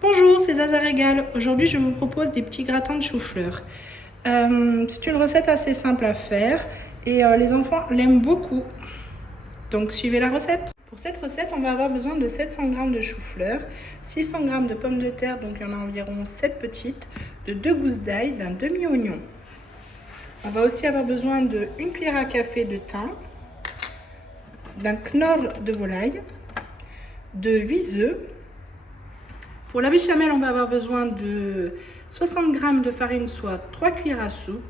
Bonjour, c'est Zaza Régal. Aujourd'hui, je vous propose des petits gratins de chou-fleur. C'est une recette assez simple à faire et les enfants l'aiment beaucoup. Donc, suivez la recette. Pour cette recette, on va avoir besoin de 700 g de chou-fleur, 600 g de pommes de terre, donc il y en a environ 7 petites, de 2 gousses d'ail, d'un demi-oignon. On va aussi avoir besoin de 1 cuillère à café de thym, d'un knorr de volaille, de 8 œufs. Pour la béchamel, on va avoir besoin de 60 g de farine, soit 3 cuillères à soupe,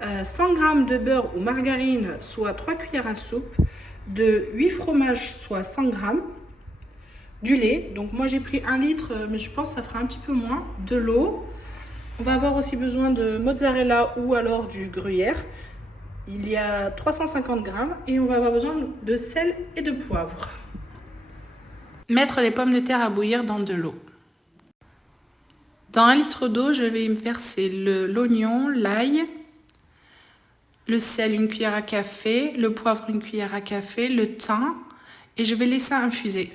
100 g de beurre ou margarine, soit 3 cuillères à soupe, de 8 fromages, soit 100 g, du lait, donc moi j'ai pris 1 litre, mais je pense que ça fera un petit peu moins, de l'eau. On va avoir aussi besoin de mozzarella ou alors du gruyère. Il y a 350 g et on va avoir besoin de sel et de poivre. Mettre les pommes de terre à bouillir dans de l'eau. Dans 1 litre d'eau, je vais verser l'oignon, l'ail, le sel 1 cuillère à café, le poivre 1 cuillère à café, le thym et je vais laisser infuser.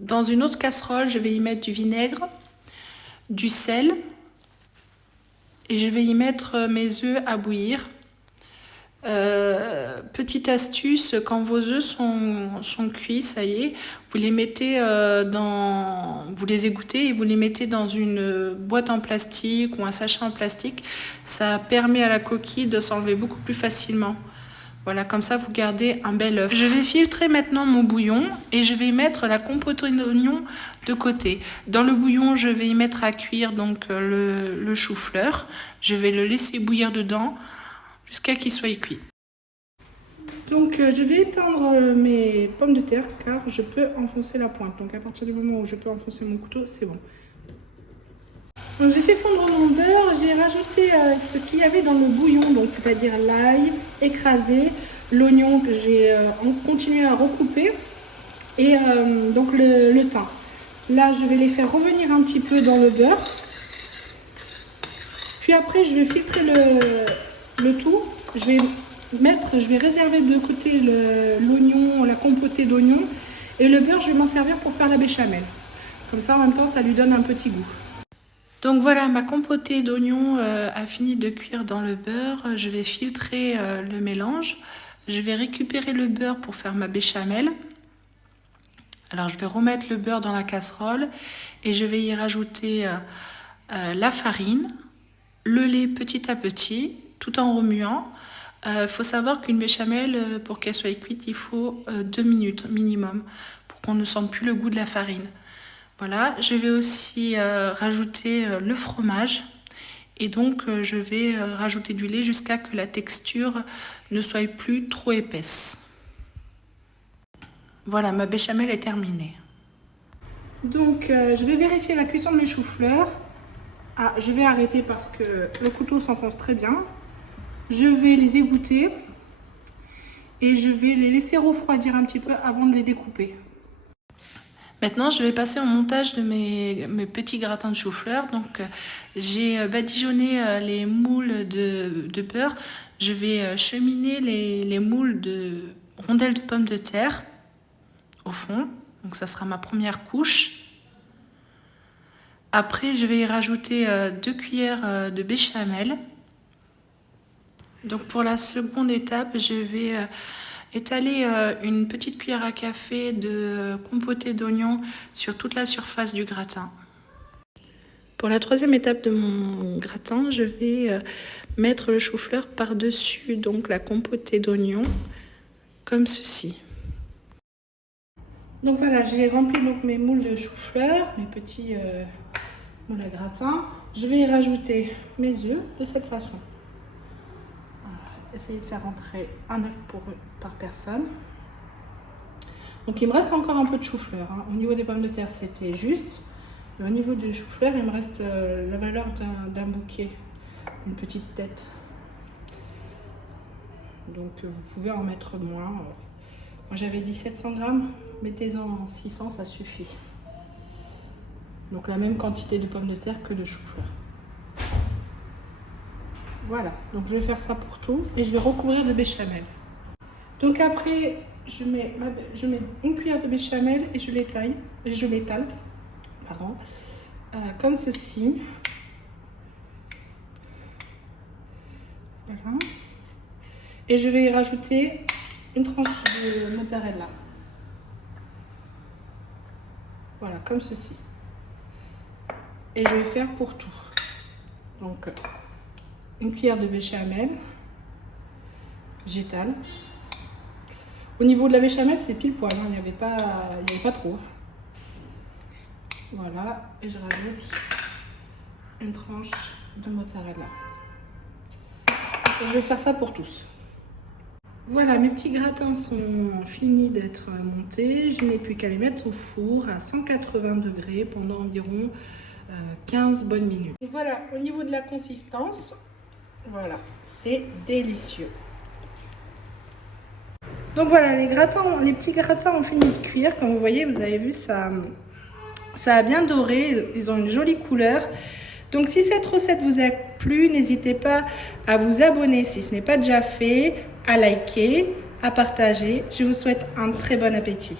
Dans une autre casserole, je vais y mettre du vinaigre, du sel et je vais y mettre mes œufs à bouillir. Petite astuce, quand vos œufs sont cuits, ça y est, vous les mettez vous les égouttez et vous les mettez dans une boîte en plastique ou un sachet en plastique. Ça permet à la coquille de s'enlever beaucoup plus facilement. Voilà, comme ça vous gardez un bel œuf. Je vais filtrer maintenant mon bouillon et je vais y mettre la compote d'oignon de côté. Dans le bouillon, je vais y mettre à cuire donc le chou-fleur. Je vais le laisser bouillir dedans jusqu'à qu'il soit cuit. Donc je vais éteindre mes pommes de terre car je peux enfoncer la pointe. Donc à partir du moment où je peux enfoncer mon couteau, c'est bon. Donc j'ai fait fondre mon beurre, j'ai rajouté ce qu'il y avait dans le bouillon, donc c'est-à-dire l'ail écrasé, l'oignon que j'ai continué à recouper et donc le thym. Là je vais les faire revenir un petit peu dans le beurre. Puis après je vais filtrer le tout. Je vais réserver de côté l'oignon, la compotée d'oignon et le beurre je vais m'en servir pour faire la béchamel. Comme ça en même temps ça lui donne un petit goût. Donc voilà, ma compotée d'oignon a fini de cuire dans le beurre. Je vais filtrer le mélange. Je vais récupérer le beurre pour faire ma béchamel. Alors je vais remettre le beurre dans la casserole et je vais y rajouter la farine, le lait petit à petit, tout en remuant. Faut savoir qu'une béchamel, pour qu'elle soit cuite, il faut 2 minutes minimum pour qu'on ne sente plus le goût de la farine. Voilà, je vais aussi rajouter le fromage et donc je vais rajouter du lait jusqu'à que la texture ne soit plus trop épaisse. Voilà, ma béchamel est terminée. Donc je vais vérifier la cuisson de mes choux-fleurs. Ah, je vais arrêter parce que le couteau s'enfonce très bien. Je vais les égoutter et je vais les laisser refroidir un petit peu avant de les découper. Maintenant, je vais passer au montage de mes petits gratins de chou-fleur. Donc, j'ai badigeonné les moules de beurre. Je vais cheminer les moules de rondelles de pommes de terre au fond. Donc, ça sera ma première couche. Après, je vais y rajouter 2 cuillères de béchamel. Donc, pour la seconde étape, je vais étaler une petite cuillère à café de compotée d'oignon sur toute la surface du gratin. Pour la troisième étape de mon gratin, je vais mettre le chou-fleur par-dessus donc la compotée d'oignon, comme ceci. Donc voilà, j'ai rempli donc mes moules de chou-fleur, mes petits moules à gratin. Je vais y rajouter mes œufs de cette façon. Essayer de faire rentrer un œuf par personne. Donc il me reste encore un peu de chou-fleur. Hein. Au niveau des pommes de terre, c'était juste. Et au niveau des chou-fleur, il me reste la valeur d'un bouquet, une petite tête. Donc vous pouvez en mettre moins. Moi j'avais dit 700 g, mettez-en 600, ça suffit. Donc la même quantité de pommes de terre que de chou-fleur. Voilà, donc je vais faire ça pour tout et je vais recouvrir de béchamel. Donc après, je mets 1 cuillère de béchamel et je l'étale. pardon, comme ceci. Voilà. Et je vais y rajouter une tranche de mozzarella. Voilà, comme ceci. Et je vais faire pour tout. Donc, une cuillère de béchamel. J'étale. Au niveau de la béchamel, c'est pile poil, hein, il n'y avait pas trop. Voilà, et je rajoute une tranche de mozzarella. Et je vais faire ça pour tous. Voilà, mes petits gratins sont finis d'être montés. Je n'ai plus qu'à les mettre au four à 180 degrés pendant environ 15 bonnes minutes. Et voilà, au niveau de la consistance, voilà, c'est délicieux. Donc voilà, les petits gratins ont fini de cuire. Comme vous voyez, vous avez vu, ça a bien doré. Ils ont une jolie couleur. Donc si cette recette vous a plu, n'hésitez pas à vous abonner si ce n'est pas déjà fait, à liker, à partager. Je vous souhaite un très bon appétit.